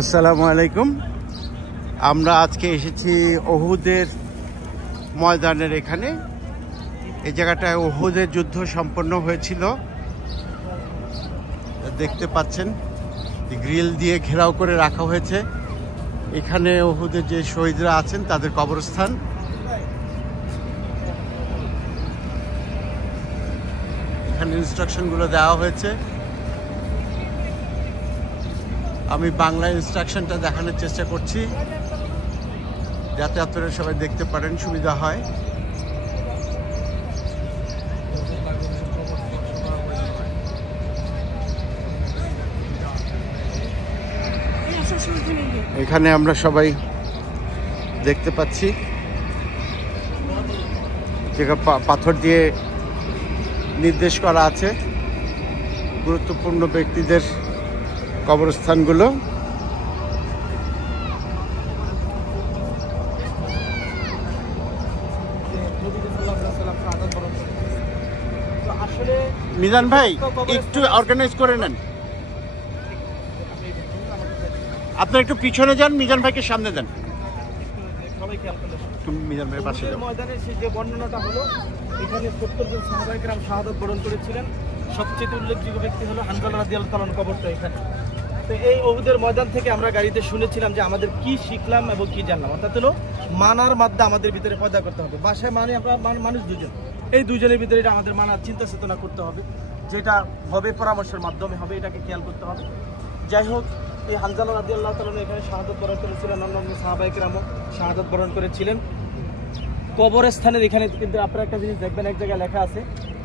আসসালামু আলাইকুম। আমরা আজকে এসেছি উহুদের ময়দানের এখানে। এই জায়গাটায় উহুদের যুদ্ধ সম্পন্ন হয়েছিল, দেখতে পাচ্ছেন গ্রিল দিয়ে ঘেরাও করে রাখা হয়েছে। এখানে উহুদের যে শহীদরা আছেন তাদের কবরস্থান। এখানে ইনস্ট্রাকশনগুলো দেওয়া হয়েছে। আমি বাংলা ইনস্ট্রাকশনটা দেখানোর চেষ্টা করছি যাতে আপনারা সবাই দেখতে পারেন, সুবিধা হয়। এখানে আমরা সবাই দেখতে পাচ্ছি যেখানে পাথর দিয়ে নির্দেশ করা আছে গুরুত্বপূর্ণ ব্যক্তিদের কবরস্থানগুলো। মিজান ভাই একটু অর্গানাইজ করে নেন, আপনার একটু পিছনে যান, মিজান ভাইকে সামনে দেন। মিজান ভাইয়ের পাশে যাও। ময়দানে যে বর্ণনাটা হলো, এখানে 70 জন সাহাবায়ে কেরাম শাহাদাত বরণ করেছিলেন। সবচেয়ে উল্লেখযোগ্য ব্যক্তি হলো হানজালা রাদিয়াল্লাহু তাআলার কবরটা এখানে। তো এই উহুদের ময়দান থেকে আমরা গাড়িতে শুনেছিলাম যে আমাদের কি শিখলাম এবং কি জানলাম, অর্থাৎ হলো মানার মাধ্যমে আমাদের ভিতরে পয়দা করতে হবে। বাসায় মানে আমরা মানুষ দুজন, এই দুজনের ভিতরে এটা আমাদের মানার চিন্তা চেতনা করতে হবে, যেটা হবে পরামর্শের মাধ্যমে হবে, এটাকে খেয়াল করতে হবে। যাই হোক, এই হানজালা রাদিয়াল্লাহু তাআলা এখানে শাহাদাত বরণ করেছিলেন, অন্যান্য সাহাবায়ে কেরামও শাহাদাত বরণ করেছিলেন। কবরস্থানের এখানে কিন্তু আপনারা একটা জিনিস দেখবেন, এক জায়গায় লেখা আছে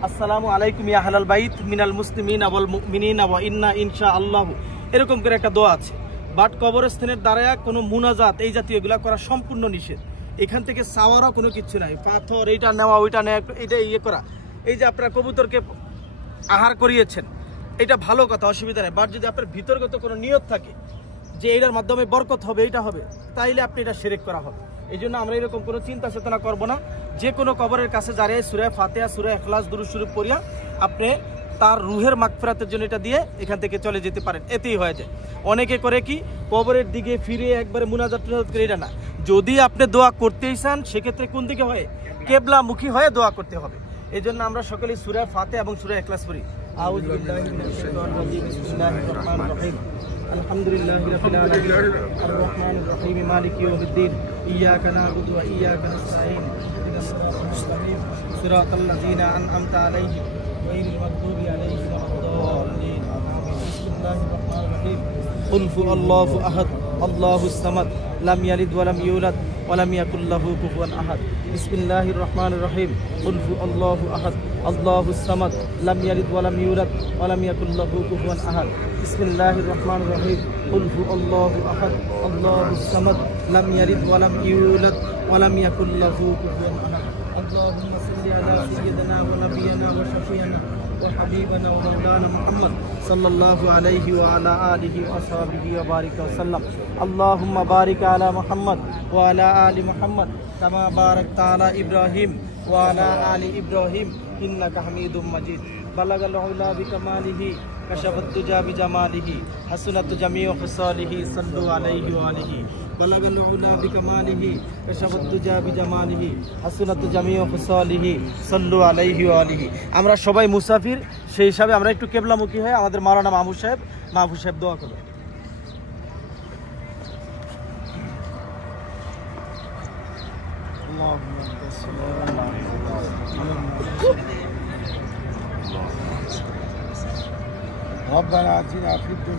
আসসালামু আলাইকুম ইয়া আহলাল বাইত মিনাল মুসলিমিনা ওয়াল মুমিনিনা ওয়া ইন্না ইনশাআল্লাহু, এরকম করে একটা দোয়া আছে। বাট কবরস্থানের দ্বারা কোনো মুনাজাত এই জাতীয় এগুলা করা সম্পূর্ণ নিষেধ। এখান থেকে চাওয়ারও কোনো কিছু নাই, পাথর এইটা নেওয়া ওইটা নেওয়া এটা ইয়ে করা। এই যে আপনারা কবুতরকে আহার করিয়েছেন, এটা ভালো কথা, অসুবিধা নেই। বাট যদি আপনার ভিতরগত কোনো নিয়ত থাকে যে এটার মাধ্যমে বরকত হবে, এইটা হবে, তাইলে আপনি এটা শিরক করা হবে। এই জন্য আমরা এরকম কোনো চিন্তা চেতনা করবো না। যে কোনো কবরের কাছে দাঁড়িয়ে সূরা ফাতিহা, সূরা ইখলাস, দুরূদ শরীফ পড়িয়া আপনি তার রুহের মাগফিরাতের জন্য এটা দিয়ে এখান থেকে চলে যেতে পারেন, এতেই হয়ে যায়। অনেকে করে কি কবরের দিকে ফিরে একবারে মুনাজাত করে, এটা না। যদি আপনি দোয়া করতেই চান সেক্ষেত্রে কোন দিকে হয়, কেবলামুখী হয়ে দোয়া করতে হবে। এই জন্য আমরা সকলেই সূরা ফাতিহা এবং সূরা ইখলাস পড়ি। আউযু বিল্লাহি মিনাশ শাইতানির রাজীম, বিসমিল্লাহির রহমানির রহিম, আলহামদুলিল্লাহি রাব্বিল আলামিন, আর রহমানির রহিম, মালিকি ইয়াউমিদ্দিন, ইয়্যাকা না'বুদু ওয়া ইয়্যাকা নাস্তাঈন, ইহদিনাস সিরাতাল মুস্তাকিম, সিরাতাল লাযীনা আন'আমতা আলাইহিম গায়রিল মাগদুবি আলাইহিম ওয়ালাদ-দাল্লিন। বিসমিল্লাহির রহমানির রহিম, কুল হুয়াল্লাহু আহাদ, আল্লাহুস সামাদ, লাম ইয়ালিদ ওয়া লাম ইউলাদ ওয়া লাম ইয়াকুল লাহু কুফুয়ান আহাদ। বিসমিল্লাহির রহমানির রহিম, কুল হুয়াল্লাহু আহাদ, আল্লাহুস সামাদ, লাম ইয়ালিদ ওয়া লাম ইউলাদ ওয়া লাম ইয়াকুল লাহু কুফুয়ান আহাদ। বিসমিল্লাহির রহমানির রহিম, কুল হুয়াল্লাহু আহাদ, আল্লাহুস সামাদ, লাম ইয়ালিদ ওয়া লাম ইউলাদ ওয়া লাম ইয়াকুল লাহু কুফুয়ান আহাদ। اللهم صل على سيدنا ونبينا وشفيعنا وحبيبنا ومولانا محمد صلى الله عليه وعلى آله وأصحابه وبارك وسلم. اللهم بارك على محمد وعلى آل محمد كما باركت على إبراهيم وعلى آل إبراهيم إنك حميد مجيد. بلغ العلا بكماله كشف الدجى بجماله حسنت جميع خصاله صلوا عليه وآله. بلغ العلا بكماله كشف الدجى بجماله حسنت جميع خصاله صلوا عليه وآله. আমরা সবাই মুসাফির, সেই হিসাবে আমরা একটু কিবলামুখী হয়ে আমাদের মাওলানা মাহফুজ সাহেব দোয়া করবেন। ربنا آتنا في الدنيا